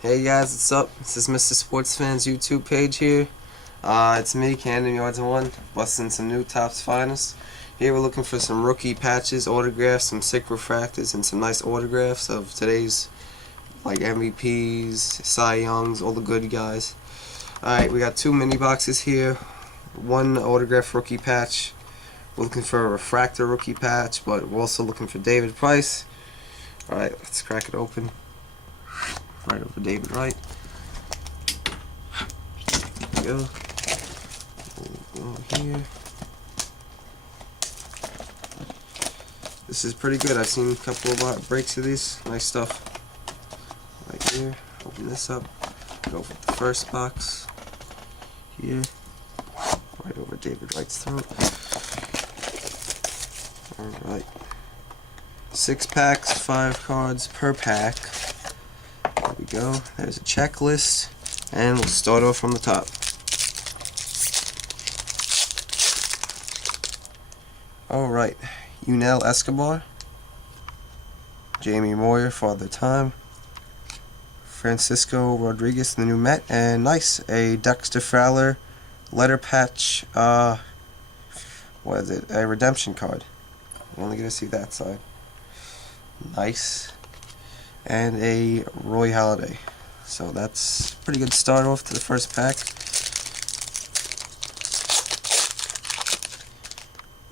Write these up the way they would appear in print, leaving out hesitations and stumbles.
Hey guys, what's up? This is Mr. Sports Fans YouTube page here. It's me, Camden Yards and One, busting some new Topps finest. Here we're looking for some rookie patches, autographs, some sick refractors, and some nice autographs of today's like MVPs, Cy Youngs, all the good guys. Alright, we got two mini boxes here. One autograph rookie patch. We're looking for a refractor rookie patch, but we're also looking for David Price. Alright, let's crack it open. Right over David Wright. There we go. We'll go here. This is pretty good. I've seen a couple of breaks of these. Nice stuff. Right here. Open this up. Go with the first box. Here. Right over David Wright's throat. Alright. 6 packs, 5 cards per pack. There we go. There's a checklist. And we'll start off from the top. Alright. Yunel Escobar. Jamie Moyer, Father Time. Francisco Rodriguez, the new Met. And nice, a Dexter Fowler letter patch, what is it? A redemption card. You're only going to see that side. Nice. And a Roy Halladay. So that's a pretty good start off to the first pack.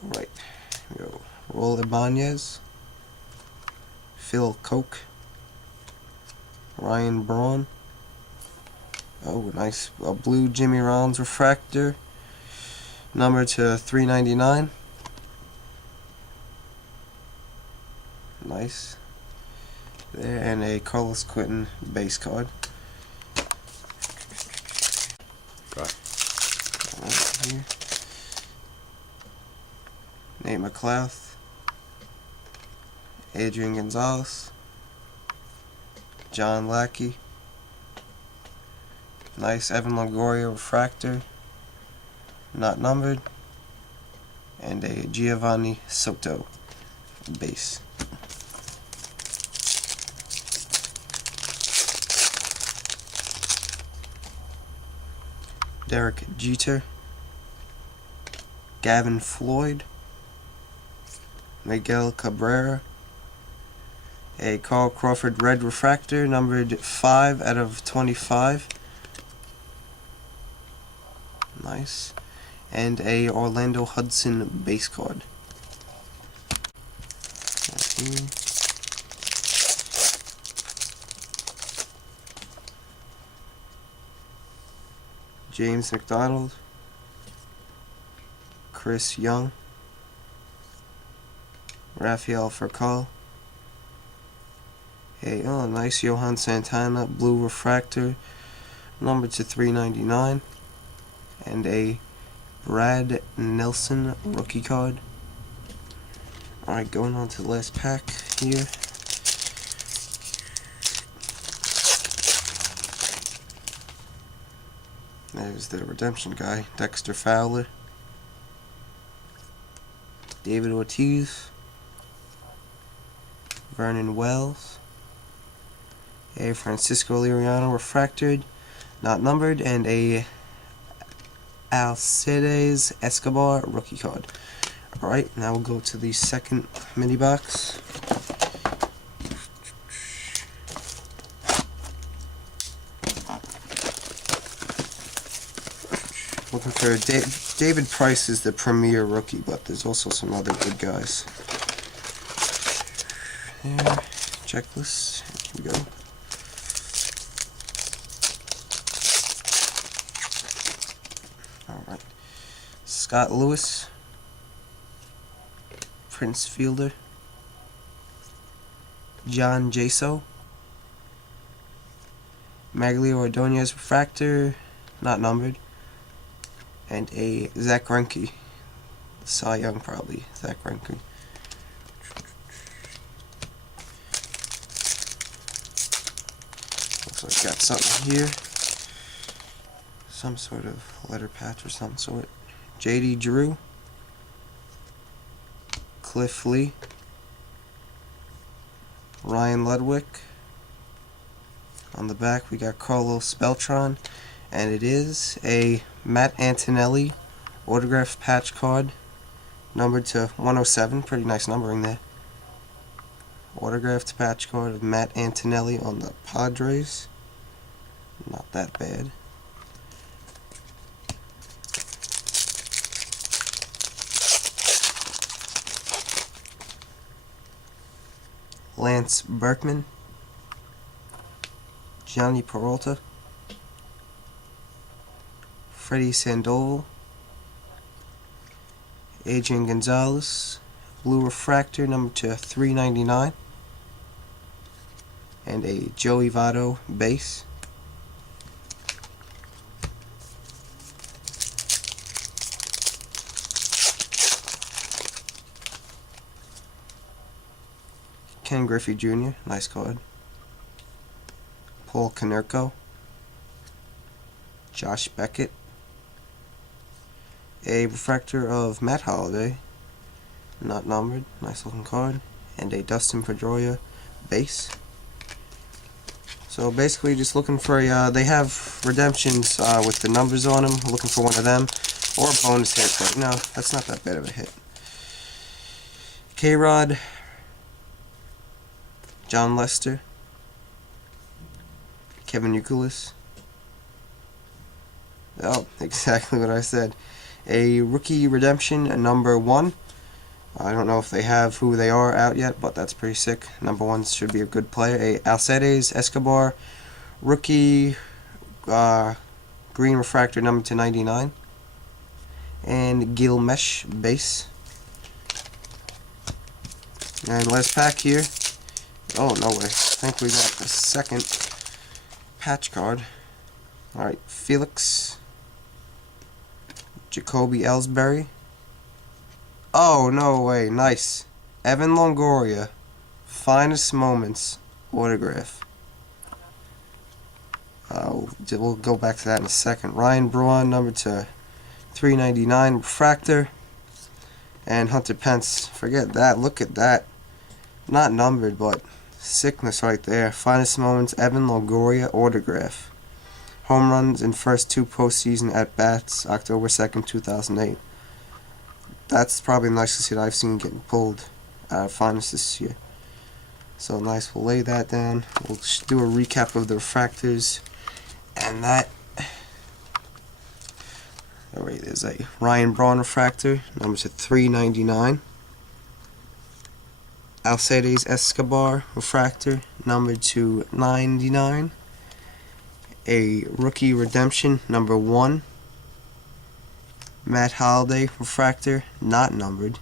Right. Here we go. Raul Ibanez. Phil Koch. Ryan Braun. Oh, nice. A blue Jimmy Rollins refractor. Number to $3.99. Nice. There, and a Carlos Quentin base card. Right here. Nate McLouth. Adrian Gonzalez. John Lackey. Nice Evan Longoria refractor. Not numbered. And a Giovanni Soto base. Derek Jeter. Gavin Floyd. Miguel Cabrera. A Carl Crawford red refractor, numbered 5 out of 25. Nice. And a Orlando Hudson base card. James McDonald. Chris Young. Rafael Furcal. A nice Johan Santana blue refractor, numbered to $3.99, and a Brad Nelson rookie card. Alright, going on to the last pack here. There's the redemption guy, Dexter Fowler. David Ortiz. Vernon Wells. A Francisco Liriano refractored, not numbered, and a Alcides Escobar rookie card. Alright, now we'll go to the second mini box. Looking for David Price is the premier rookie, but there's also some other good guys. There, checklist. Here we go. Alright. Scott Lewis. Prince Fielder. John Jaso. Maglio Ordonez refractor, not numbered. And a Zach Greinke. Cy Young probably, Zach Greinke. Looks like got something here. Some sort of letter patch or some sort. J.D. Drew. Cliff Lee. Ryan Ludwig. On the back we got Carlos Beltran, and it is a Matt Antonelli autograph patch card, numbered to 107. Pretty nice numbering there. Autographed patch card of Matt Antonelli on the Padres. Not that bad. Lance Berkman, Gianni Peralta, Freddie Sandoval, Adrian Gonzalez, blue refractor number to 399, and a Joey Votto base. Ken Griffey Jr., nice card. Paul Konerko, Josh Beckett, a refractor of Matt Holliday, not numbered, nice looking card, and a Dustin Pedroia base. So basically just looking for a, they have redemptions with the numbers on them, looking for one of them, or a bonus hit, but no, that's not that bad of a hit. K-Rod, John Lester, Kevin Youkilis. Oh, exactly what I said. A rookie redemption, number 1. I don't know if they have who they are out yet, but that's pretty sick. Number 1 should be a good player. A Alcides Escobar rookie green refractor number to 99. And Gil Mesh base. And last pack here. Oh, no way. I think we got the second patch card. Alright, Felix, Jacoby Ellsbury. Oh, no way. Nice. Evan Longoria, Finest Moments autograph. We'll go back to that in a second. Ryan Braun, number to 399, refractor. And Hunter Pence. Forget that. Look at that. Not numbered, but sickness right there. Finest Moments, Evan Longoria autograph. Home runs in first 2 postseason at-bats, October 2nd, 2008. That's probably the nicest hit I've seen getting pulled out of Finest this year. So nice, we'll lay that down. We'll do a recap of the refractors. And that... Alright, there's a Ryan Braun refractor, number to 399. Alcides Escobar refractor, number to 99. A rookie redemption, number 1. Matt Holliday refractor, not numbered.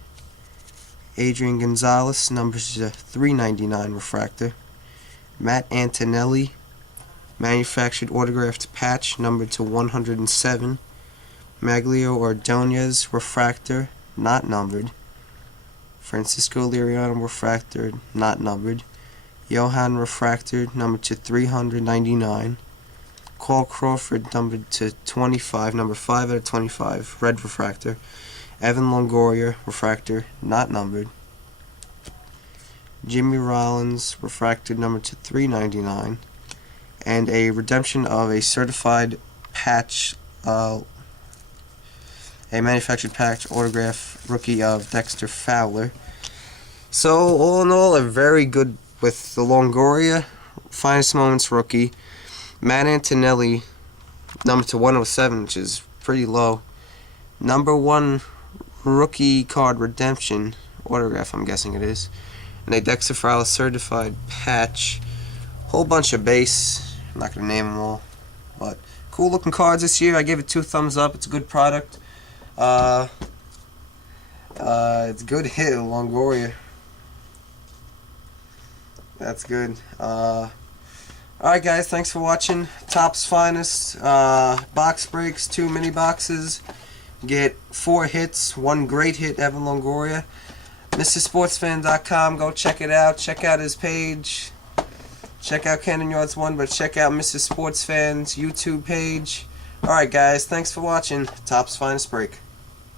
Adrian Gonzalez, number to 399 refractor. Matt Antonelli, manufactured autographed patch, number to 107. Maglio Ordonez refractor, not numbered. Francisco Liriano refractor, not numbered. Johan refractor, number to 399. Cole Crawford, numbered to 25, number 5 out of 25, red refractor. Evan Longoria refractor, not numbered. Jimmy Rollins refractor, number to 399. And a redemption of a certified patch, a manufactured patch autograph rookie of Dexter Fowler. So all in all, a very good with the Longoria, Finest Moments rookie, Matt Antonelli, number to 107, which is pretty low. Number 1 rookie card redemption autograph, I'm guessing it is, and a Dexter Fowler certified patch. Whole bunch of base. I'm not gonna name them all, but cool looking cards this year. I give it 2 thumbs up. It's a good product. It's a good hit, Longoria. That's good. Alright guys, thanks for watching. Topps Finest box breaks, 2 mini boxes. Get 4 hits, 1 great hit, Evan Longoria. MrSportsFan.com, go check it out. Check out his page. Check out Cannon Yards 1, but check out Mr. Sports Fan's YouTube page. Alright guys, thanks for watching. Topps Finest break.